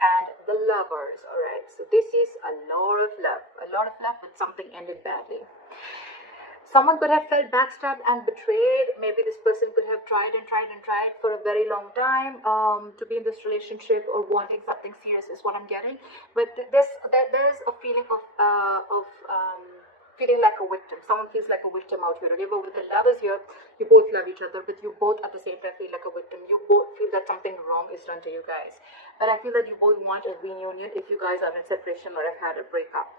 and the Lovers. All right, so this is a lot of love, but something ended badly. Someone could have felt backstabbed and betrayed. Maybe this person could have tried and tried and tried for a very long time to be in this relationship or wanting something serious is what I'm getting. But there is a feeling of feeling like a victim. Someone feels like a victim out here. Okay, but with the Lovers here, you both love each other, but you both at the same time feel like a victim. You both feel that something wrong is done to you guys. But I feel that you both want a reunion if you guys are in separation or have had a breakup.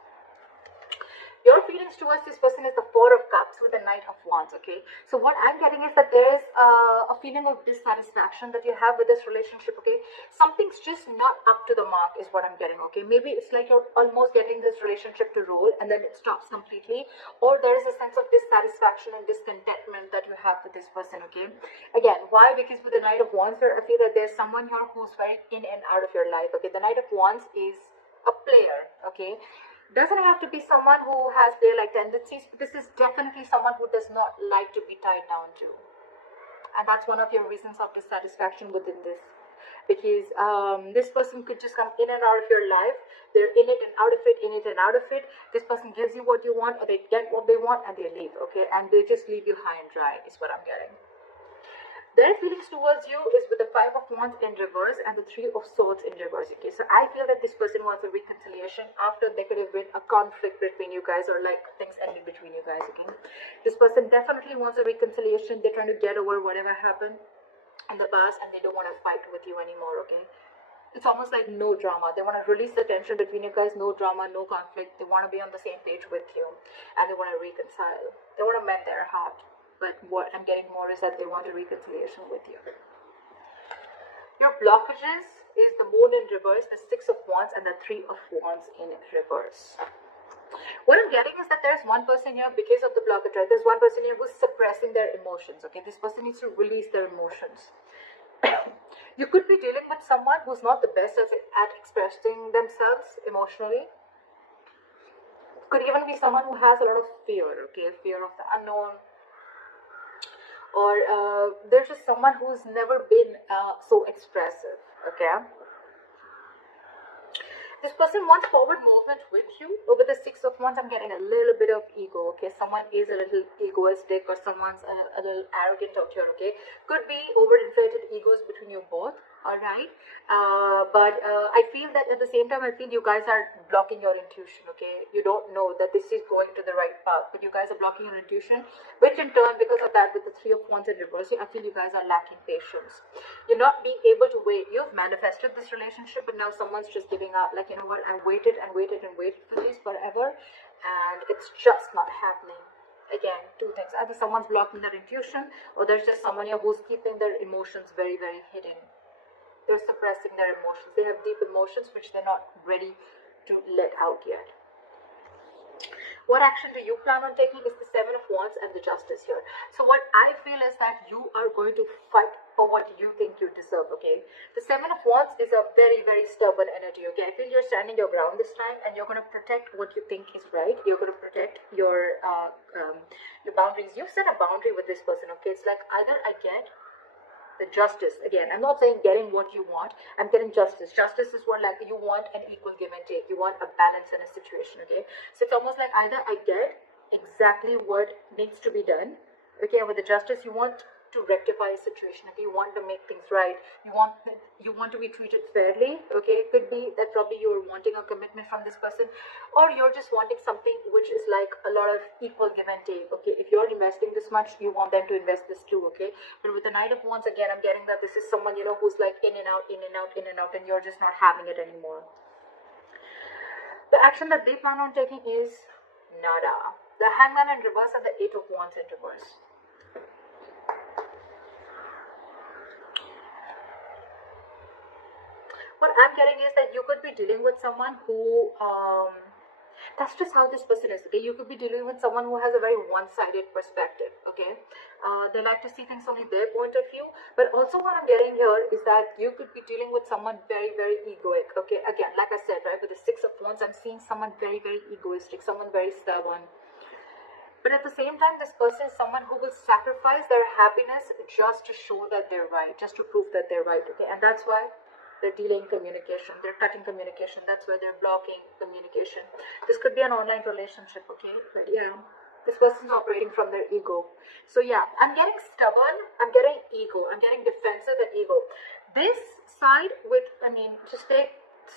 Your feelings towards this person is the Four of Cups with the Knight of Wands. Okay, so what I'm getting is that there is a feeling of dissatisfaction that you have with this relationship. Okay, something's just not up to the mark is what I'm getting. Okay, maybe it's like you're almost getting this relationship to roll and then it stops completely, or there is a sense of dissatisfaction and discontentment that you have with this person. Okay, again, why? Because with the Knight of Wands here, I feel that there's someone here who's very in and out of your life. Okay, the Knight of Wands is a player. Okay, doesn't have to be someone who has player-like tendencies, but this is definitely someone who does not like to be tied down to. And that's one of your reasons of dissatisfaction within this. Because this person could just come in and out of your life. They're in it and out of it, in it and out of it. This person gives you what you want, or they get what they want, and they leave, okay? And they just leave you high and dry, is what I'm getting. Their feelings towards you is with the Five of Wands in reverse and the Three of Swords in reverse. Okay, so I feel that this person wants a reconciliation after there could have been a conflict between you guys, or like things ended between you guys. Okay, this person definitely wants a reconciliation. They're trying to get over whatever happened in the past, and they don't want to fight with you anymore. Okay, it's almost like no drama. They want to release the tension between you guys. No drama, no conflict. They want to be on the same page with you, and they want to reconcile. They want to mend their heart. But what I'm getting more is that they want a reconciliation with you. Your blockages is the Moon in reverse, the Six of Wands, and the Three of Wands in reverse. What I'm getting is that there's one person here because of the blockage, right? There's one person here who's suppressing their emotions, okay? This person needs to release their emotions. You could be dealing with someone who's not the best at expressing themselves emotionally. Could even be someone who has a lot of fear, okay? Fear of the unknown, or there's just someone who's never been so expressive. Okay, this person wants forward movement with you. Over the Six of Wands, I'm getting a little bit of ego. Okay, someone is a little egoistic, or someone's a little arrogant out here. Okay, could be overinflated egos between you both. All right, but I feel that at the same time, I feel you guys are blocking your intuition. Okay, you don't know that this is going to the right path, but you guys are blocking your intuition, which in turn, because of that, with the Three of Wands in reverse, I feel you guys are lacking patience. You're not being able to wait. You've manifested this relationship, but now someone's just giving up. Like, you know what, I waited and waited and waited for this forever, and it's just not happening. Again, two things: either someone's blocking their intuition, or there's just someone here who's keeping their emotions very, very hidden. They're suppressing their emotions. They have deep emotions which they're not ready to let out yet. What action do you plan on taking is the Seven of Wands and the Justice here. So what I feel is that you are going to fight for what you think you deserve, okay? The Seven of Wands is a very, very stubborn energy, okay? I feel you're standing your ground this time, and you're going to protect what you think is right. You're going to protect your boundaries. You've set a boundary with this person, okay? It's like either I get the justice. Again, I'm not saying getting what you want. I'm getting justice. Justice is what, like, you want an equal give and take. You want a balance in a situation, okay? So it's almost like either I get exactly what needs to be done, okay? And with the justice, you want to rectify a situation, okay? You want to make things right. You want to be treated fairly, okay? It could be that probably you're wanting a commitment from this person, or you're just wanting something which is like a lot of equal give and take, okay? If you're investing this much, you want them to invest this too, okay? But with the Knight of Wands, again, I'm getting that this is someone, you know, who's like in and out, in and out, in and out, and you're just not having it anymore. The action that they plan on taking is nada. The Hangman in reverse and the Eight of Wands in reverse. What I'm getting is that you could be dealing with someone who, that's just how this person is, okay? You could be dealing with someone who has a very one-sided perspective, okay? They like to see things only their point of view, but also what I'm getting here is that you could be dealing with someone very, very egoic, okay? Again, like I said, right, with the Six of Wands, I'm seeing someone very, very egoistic, someone very stubborn. But at the same time, this person is someone who will sacrifice their happiness just to show that they're right, just to prove that they're right, okay? And that's why they're delaying communication, they're cutting communication. That's why they're blocking communication. This could be an online relationship, okay? But yeah, this person's operating from their ego. So yeah, I'm getting stubborn, I'm getting ego, I'm getting defensive and ego. This side with, I mean, just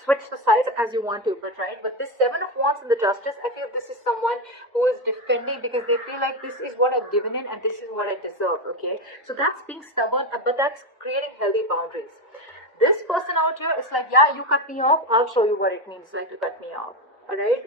switch the sides as you want to, but this Seven of Wands and the Justice, I feel this is someone who is defending because they feel like this is what I've given in and this is what I deserve, okay? So that's being stubborn, but that's creating healthy boundaries. This person out here is like, yeah, you cut me off, I'll show you what it means like to cut me off, all right?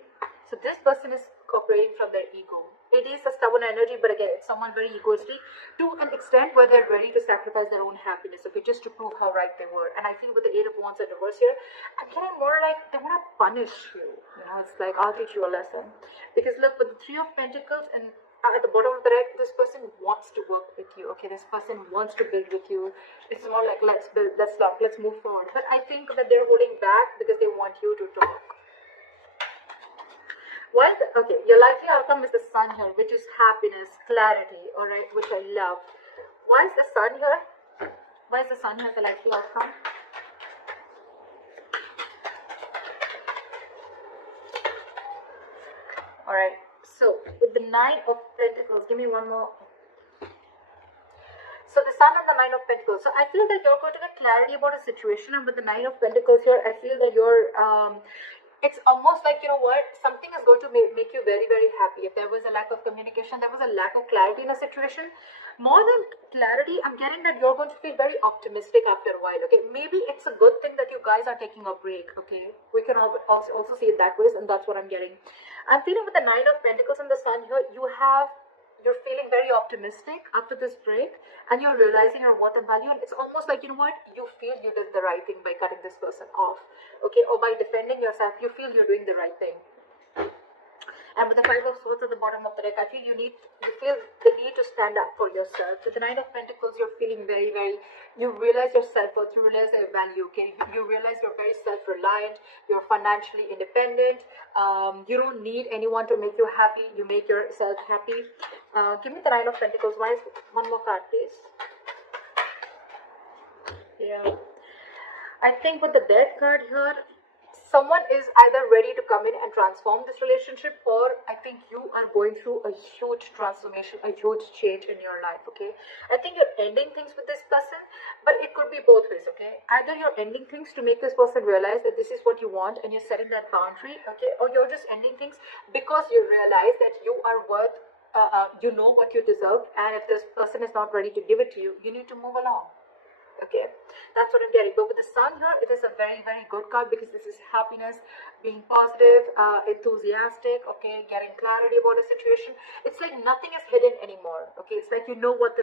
So this person is operating from their ego. It is a stubborn energy, but again, it's someone very egoistic to an extent where they're ready to sacrifice their own happiness, okay, just to prove how right they were. And I feel with the Eight of Wands and reverse here, I'm getting more like they want to punish you. You know, it's like, I'll teach you a lesson. Because look, with the Three of Pentacles and at the bottom of the deck, this person wants to work with you, okay? This person wants to build with you. It's more like, let's build, let's talk, let's move forward. But I think that they're holding back because they want you to talk. Why is okay, your likely outcome is the Sun here, which is happiness, clarity, alright, which I love. Why is the Sun here? Why is the Sun here the likely outcome? Alright, so with the Nine of Pentacles, give me one more. So the Sun and the Nine of Pentacles. So I feel that you're going to get clarity about a situation, and with the Nine of Pentacles here, I feel that you're it's almost like, you know what, something is going to make you very, very happy. If there was a lack of communication, there was a lack of clarity in a situation. More than clarity, I'm getting that you're going to feel very optimistic after a while, okay? Maybe it's a good thing that you guys are taking a break, okay? We can also see it that way, and that's what I'm getting. I'm feeling with the Nine of Pentacles and the Sun here, you're feeling very optimistic after this break, and you're realizing your worth and value, and it's almost like, you know what, you feel you did the right thing by cutting this person off, okay, or by defending yourself, you feel you're doing the right thing. And with the Five of Swords at the bottom of the deck, I feel you feel the need to stand up for yourself. With the Nine of Pentacles, you're feeling very, very, you realize your self-worth, you realize your value, okay? You realize you're very self-reliant, you're financially independent, you don't need anyone to make you happy, you make yourself happy. Give me the Nine of Pentacles. Why is one more card, please? Yeah. I think with the Death card here, someone is either ready to come in and transform this relationship, or I think you are going through a huge transformation, a huge change in your life, okay? I think you're ending things with this person, but it could be both ways, okay? Either you're ending things to make this person realize that this is what you want and you're setting that boundary, okay? Or you're just ending things because you realize that you are worth, you know what you deserve, and if this person is not ready to give it to you, you need to move along. Okay, that's what I'm getting. But with the Sun here, it is a very, very good card because this is happiness, being positive, enthusiastic, okay, getting clarity about a situation. It's like nothing is hidden anymore, okay? It's like you know what the